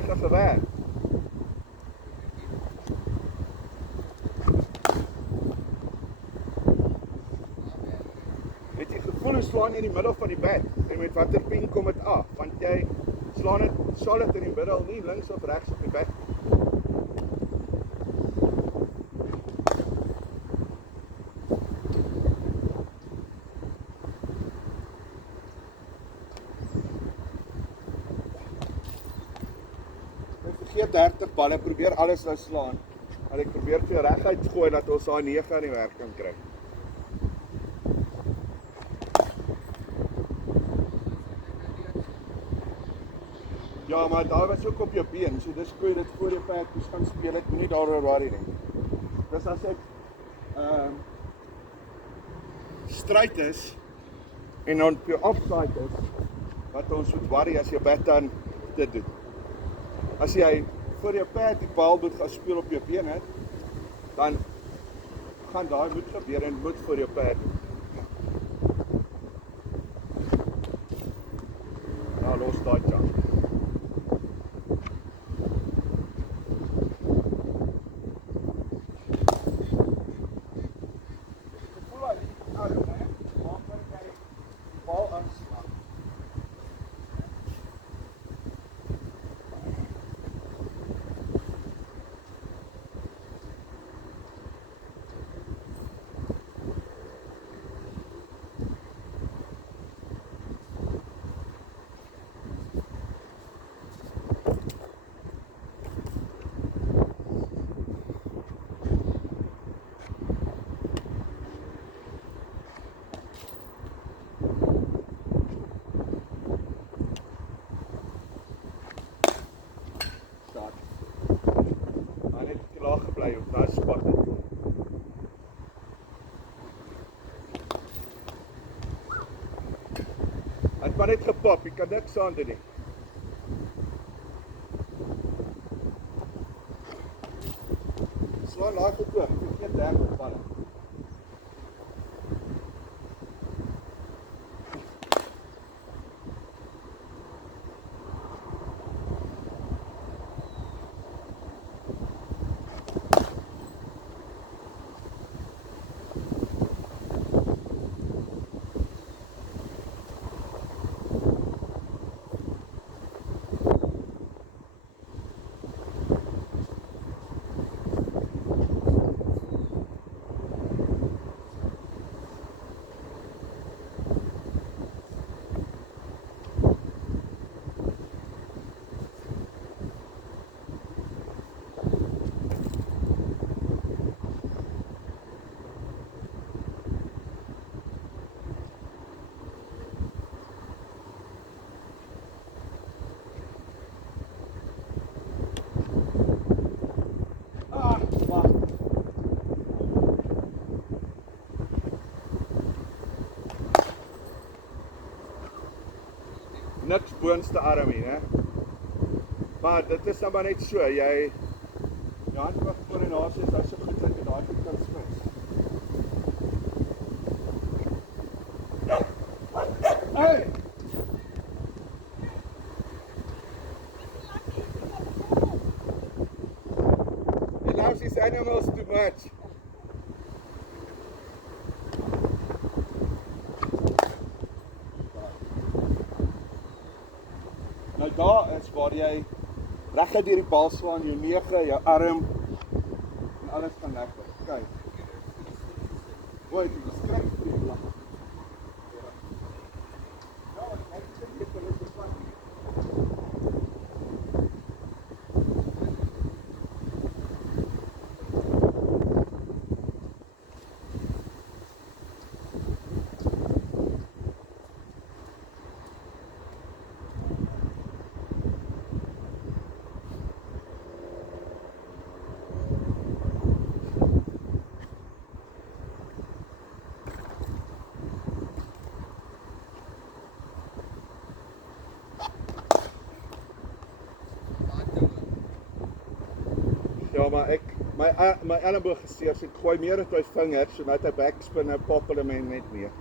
9 gewerk. Het jy gevoel hoe slaan jy in die middel van die bat? En met watter pin kom dit af? Want jy slaan dit solid in die middel, nie links of regs op die bat. Vergeet 30 balle, probeer alles nou slaan. En ek probeer vir jou reguit gooi dat ons daai 9 aan die werk kan kry. Ja, maar daar was ook op jou been, so dis gooi dit voor jou pad, jy gaan speel, ek moet nie daaroor worry nie. Dis as ek stryd is en dan op jou offside is, wat ons moet worry as jou bat dan dit doen. As jy voor jou pad die bal moet gaan speel op jou bene, dan gaan daar moet gebeur en moet voor jou pad. Nou los daai jump. Gebly op daai spot. Het maar net gepop, jy kan niks aan doen nie. Slaan laag op oog, vergeet 30 balle. Niks boonste arm hier, hè. Maar dit is nou maar net so, jy hand wat koördinasie is, as so goed dat jy daai goed kan spits. Hey! He loves his animals too much. Nou daar is waar jy reguit deur die bal slaan, jou 9, jou arm en alles gaan lekker. Kyk. Mooi, dit is skrik vir die lag. Ja, ek dink dit is beslaan. Ja, maar my elleboog geseer, so ek gooi meer op my vingers, so nou het hy backspin, nou pop hulle my net meer.